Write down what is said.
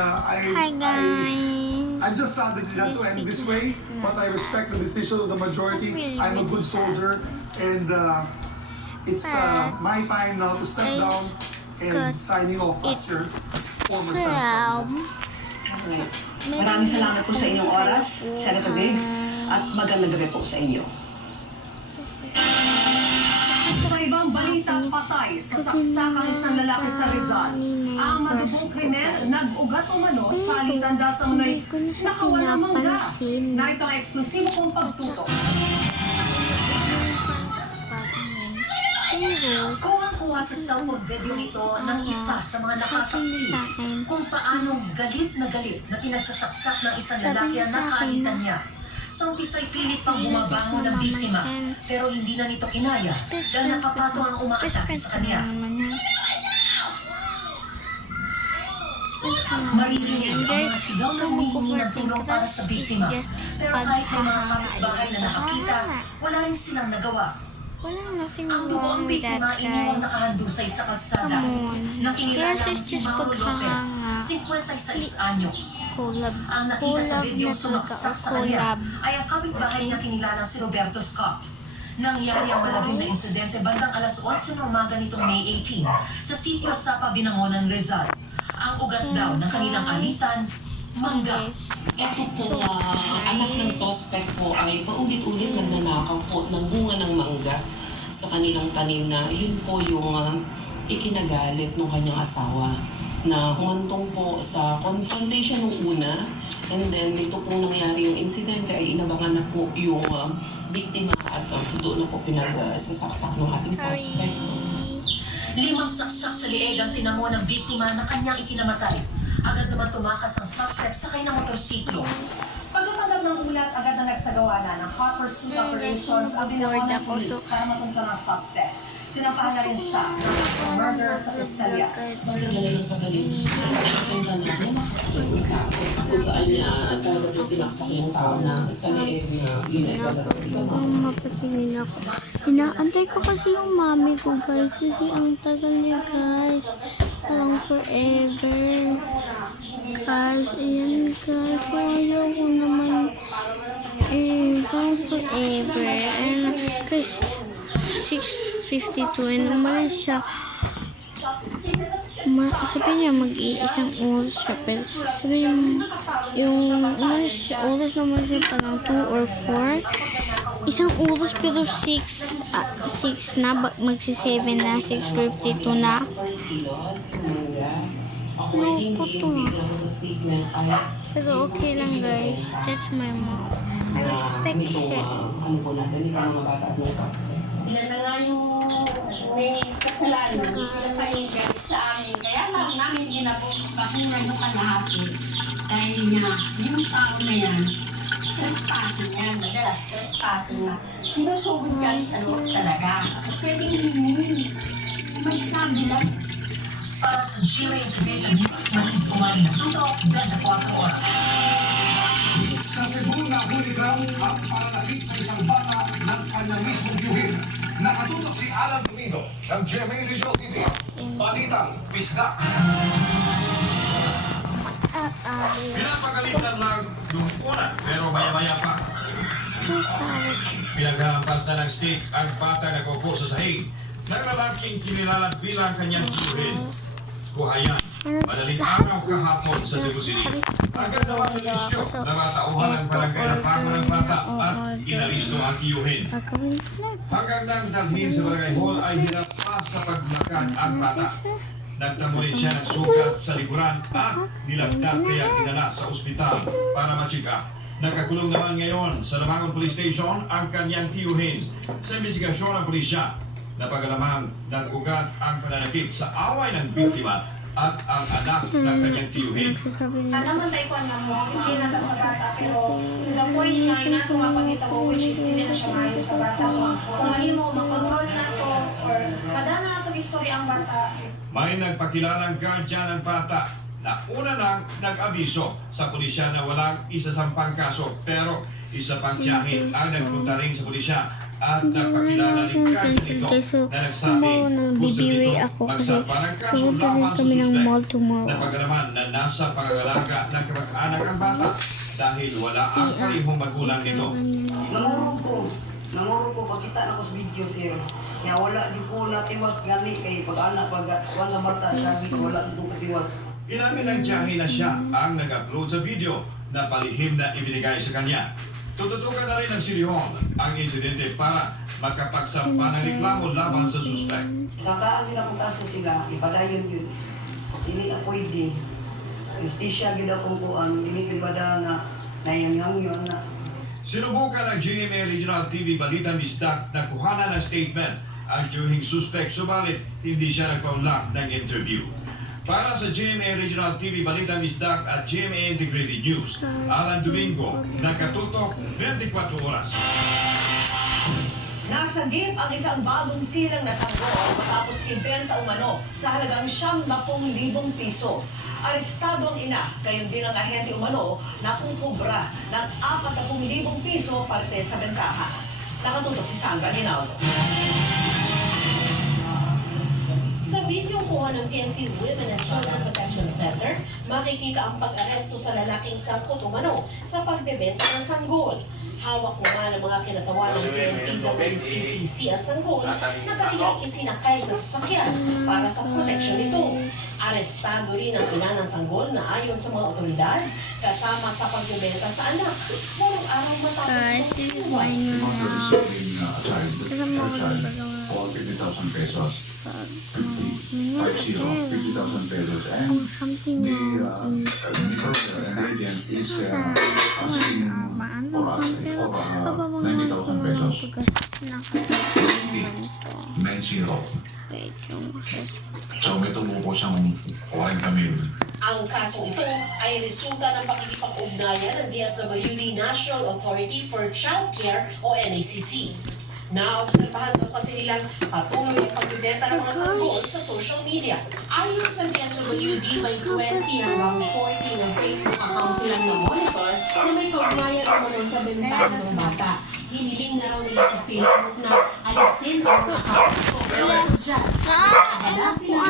Hi guys. I just saw that not to end this way, but I respect the decision of the majority. I'm a good soldier, and it's my time now to step down and signing off as your former son. Maraming salamat po sa inyong oras, Senator Biggs, at magandang gabi po sa inyo. Sa ibang balita, patay sa saksakang isang lalaki sa Rizal. Ang madugong krimen nag-ugat umano sa alitan dahil sa unay nakawala mangga. Narito ang eksklusibo kong pagtutok. Kuha sa cellphone video ito ng isa sa mga nakasaksi kung paanong galit na pinagsasaksak ng isang lalaki ang nakaalitan niya. Sa umpisa'y pilit pang bumabangon ng biktima, pero hindi na nito kinaya dahil nakapatong ang umaatake sa kanya. Maririnig ang mga sigaw ng humihingi ng tulong para sa biktima, pero kahit may mga kapitbahay na nakakita, wala rin silang nagawa. Ang dugo ang biktima iniwang nakahandusay sa kalsada. Nakingilala si Mauro Lopez, 56 anyos. Ang nakita sa video sumaksak sa kanya ay ang kapitbahay niya kinilalang si Roberto Scott. Nangyari ang malagim na insidente bandang alas 11 ng umaga nitong May 18 sa sitio Sapa, Binangonan, Rizal. Ang ugat daw ng kanilang alitan, mangga. Ito po, anak ng suspect po ay paulit-ulit nagnanakaw po ng bunga ng mangga sa kanilang tanim na yun po yung ikinagalit ng kanyang asawa na humantong po sa confrontation ng una, and then dito po nangyari yung insidente ay inabangan na po yung biktima at doon na po pinagsasaksak ng ating suspect. 5 saksak sa lieg ang tinamo ng biktima na kanyang ikinamatay. Agad naman tumakas ang suspect sakay ng motorsiklo. Pagkatanggap ng ulat, agad na nagsagawa na ng hot pursuit operations ang Binangonan Police para matungkol ang suspect. Sinampahan na rin siya ng murder sa piskalya. Pagdadala ng pagaling, nakakita na makasilang tao kung saan niya talaga po sinaksak yung tao na sa leeg na yun ay talaga pinagawa. Mapatingin ako. Inaantay ko kasi yung mami ko guys kasi ang tagal niya guys. Parang forever. Guys, ayan guys. So, ayaw ko naman parang forever. And guys, 6:52 and umalis siya. Sabi niya mag-iisang oras siya, pero sabi niya yung oras naman siya parang 2 or 4. Isang oras pero 6 na, magsi-7 na, 6:52 na. Loko to. Pero okay lang guys, that's my mom. I respect her. Ano po natin, ikaw mga bata at mga suspect. Ilan na nga yung may kasalanan sa inyo sa amin. Kaya lang namin ginabukahinan yung kalahati. Dahil niya, yung tao na yan, trespassing yan. Madalas trespassing na. Sinusugod ka sa loob talaga. Pwede hindi. Magsabi lang. Para sa GMA Integrated News, Maris Umali na tutok, 24 oras. Sa Cebu na huli raw ang pananakit sa isang bata ng kanyang mismong tiyuhin. Nakatutok si Alan Domingo ng GMA Regional TV. Balitang Pisda. Pinapagalitan lang nung una, pero maya-maya pa. Pinaghahampas na ng stick ang bata na kupo sa sahig ng lalaking kinilalat bilang kanyang tiyuhin. Kuhayan, madaling araw kahapon sa Cebu City. Agad naman ng listyo na mga tauhan ng barangay ng pango ng bata at inalisto ang tiyuhin. Hanggang nang dalhin sa barangay hall ay hirap pa sa paglakad ang bata. Nagtamunin siya ng sugat sa likuran at nilagdat kaya dinala sa ospital para ma-check up. Nagkakulong naman ngayon sa Lamangon Police Station ang kanyang tiyuhin. Sa investigasyon ng pulisya, napagalaman ng ugat ang pananakit sa away ng biktima at ang anak ng kanyang tiyuhin. Namatay ko na mo, hindi na sa bata, pero the point na tumapangita ko, which is hindi na siya ngayon sa bata. So, kung hindi mo makontrol na to, or madana na itong istorya ang bata. May nagpakilalang guardian ng bata na una nang namang nag-abiso sa pulisya na walang isasampang kaso. Pero isa pang tiyahin ang nagpunta rin sa pulisya at nagpakilala ni Kajin ito na nagsabi gusto nito magsampa ng kaso laban sa suspect. Napagalaman na nasa pangangalaga ng kamag-anak ang bata dahil wala ang parehong magulang nito. Nangurog ko, pagkita na ko sa video, sir. Kaya wala, di ko natiwas gani kay pag-anak, pag-awan sa bata, sabi ko, wala ko katiwas. Inamin ng tiyahin na siya ang nag-upload sa video na palihim na ibinigay sa kanya. Tututukan na rin ng Sirihon ang insidente para makapagsampa ng reklamo laban sa suspect. Saka ang kaso sila, ipadayon yun. Hindi na pwede. Justisya gid akong kuan, hindi ibada na nayangyang yun na. Sinubukan ng GMA Regional TV Balita Misdak na kuhanan ng statement ang tiyuhing suspect, subalit hindi siya nagpaunlak ng interview. Para sa GMA Regional TV Balita Misdak at GMA Integrated News, Alan Domingo, nakatutok 24 oras. Nasagip ang isang bagong silang na sanggol matapos ibenta umano sa halagang 70,000 piso. Arestado ang ina, gayon din ang ahente umano na kukubra ng 40,000 piso parte sa bentahan. Nakatutok si Sandra Ginaldo. Sa video kuha ng PNP Women and Children Protection Center, makikita ang pag-aresto sa lalaking sangkot umano sa pagbebenta ng sanggol. Hawak naman ang mga kinatawan ng PNP WCPC ang sanggol na kanilang isinakay sa sasakyan para sa proteksyon nito. Arestado rin ang ina ng sanggol na ayon sa mga otoridad kasama sa pagbebenta sa anak. Walong araw matapos Guys, this is why all 50,000 pesos. 50,000 pesos. And something the wrong is ingredient is asking for us for 90,000 pesos. 90. So may tubo po siyang 40 mil. Ang kasong ito ay resulta ng pakikipag-ugnayan ng DSWD National Authority for Child Care o NACC. Naobserbahan daw kasi nilang patuloy ang pagbibenta ng mga sanggol sa social media. Ayon sa DSWD, may 20 hanggang 40 na Facebook account silang na-monitor na may kaugnayan umano sa bentahan ng bata. Hiniling na raw nila sa Facebook na alisin ang account. Pero dyan, nakakala sila